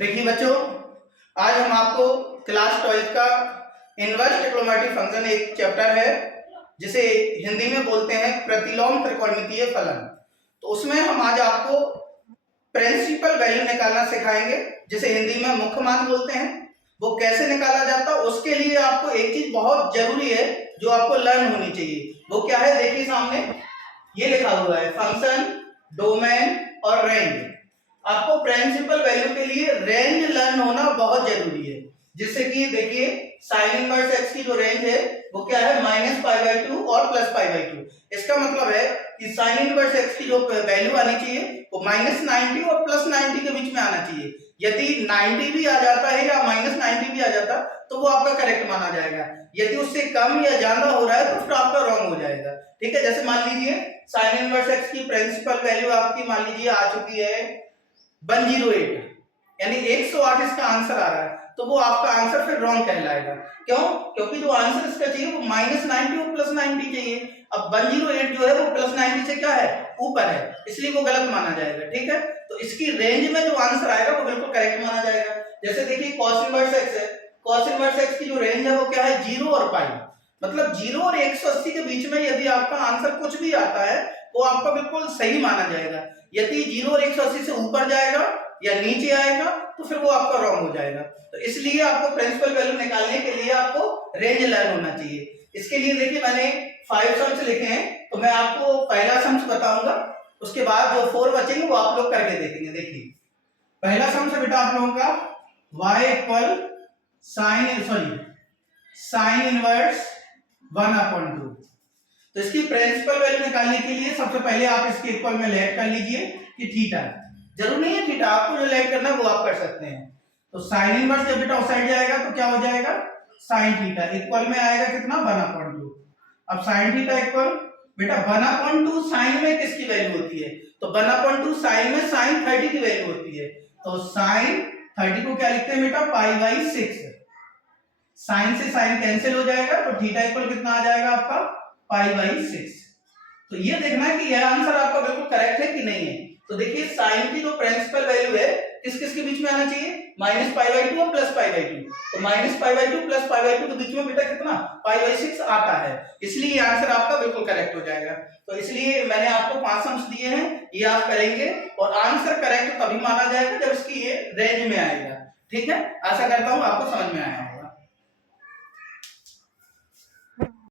देखिए बच्चों, आज हम आपको क्लास 12 का इनवर्स ट्रिग्नोमेट्रिक फंक्शन एक चैप्टर है जिसे हिंदी में बोलते हैं प्रतिलोम त्रिकोणमितीय फलन। तो उसमें हम आज आपको प्रिंसिपल वैल्यू निकालना सिखाएंगे, जिसे हिंदी में मुख्य मान बोलते हैं। वो कैसे निकाला जाता है उसके लिए आपको एक चीज बहुत जरूरी है जो आपको लर्न होनी चाहिए। वो क्या है? देखिए सामने ये लिखा हुआ है फंक्शन, डोमेन और रेंज। आपको प्रिंसिपल वैल्यू के लिए रेंज लर्न होना बहुत जरूरी है, जिससे कि देखिए साइन इनवर्स एक्स की जो रेंज है वो क्या है, -π/2 और +π/2। इसका मतलब है कि साइन इनवर्स एक्स की जो वैल्यू आनी चाहिए वो -90 और +90 के बीच में आना चाहिए। यदि 90 भी आ जाता है या -90 भी आ जाता तो वो आपका करेक्ट माना जाएगा। यदि उससे कम या ज्यादा हो रहा है तो फिर आपका रॉन्ग हो जाएगा। ठीक है, जैसे मान लीजिए साइन इनवर्स एक्स की प्रिंसिपल वैल्यू आपकी मान लीजिए आ चुकी है 108, यानी 108 इसका आंसर आ रहा है, तो वो आपका आंसर फिर रॉन्ग कहलाएगा। क्यों? क्योंकि जो आंसर इसका चाहिए वो -90 और +90 चाहिए। अब 108 जो है वो +90 से क्या है, ऊपर है, इसलिए वो गलत माना जाएगा। ठीक है, तो इसकी रेंज में जो आंसर आएगा वो बिल्कुल करेक्ट माना जाएगा। जैसे देखिए cos इनवर्स x है, cos इनवर्स x की जो रेंज है वो क्या है, 0 और π। मतलब 0 और 180 के बीच में यदि आपका आंसर कुछ भी आता है वो आपका बिल्कुल सही माना जाएगा। यदि 0 और 180 से ऊपर जाएगा या नीचे आएगा तो फिर वो आपका रॉन्ग हो जाएगा। तो इसलिए आपको प्रिंसिपल वैल्यू निकालने के लिए आपको रेंज लर्न होना चाहिए। इसके लिए देखिए मैंने 5 सम्स लिखे हैं, तो मैं आपको पहला सम्स बताऊंगा, उसके बाद जो 4 बचेंगे वो आप लोग करके देखेंगे। देखिए पहला सम्स है बेटा आप लोगों का y इक्वल साइन इनवर्स 1/2। तो इसकी प्रिंसिपल वैल्यू निकालने के लिए सबसे पहले आप इसके इक्वल में लेट कर लीजिए कि थीटा, जरूर नहीं है थीटा, आपको जो लेट करना है वो आप कर सकते हैं। तो साइन इनवर्स जब बेटा उस साइड जाएगा तो क्या हो जाएगा, साइन थीटा इक्वल में आएगा कितना, 1/2। अब साइन थीटा इक्वल बेटा 1/2 साइन में किसकी वैल्यू होती है, तो 1/2 साइन में साइन 30 की वैल्यू होती है। तो साइन 30 को क्या लिखते हैं बेटा, π/6। साइन से साइन कैंसिल हो जाएगा तो थीटा इक्वल कितना आ जाएगा आपका, π/6। तो ये देखना है कि यह आंसर आपका बिल्कुल करेक्ट है कि नहीं है। तो देखिए साइन की जो प्रिंसिपल वैल्यू है किस किस के बीच में आना चाहिए, -π/2 और +π/2। तो -π/2 +π/2 के बीच में बेटा कितना, π/6 आता है, इसलिए आंसर आपका बिल्कुल करेक्ट हो जाएगा। तो इसलिए मैंने आपको 5 सम्स दिए हैं, ये आप करेंगे और आंसर करेक्ट तभी माना जाएगा जब इसकी ये रेंज में आएगा। ठीक है, आशा करता हूं आपको समझ में आया।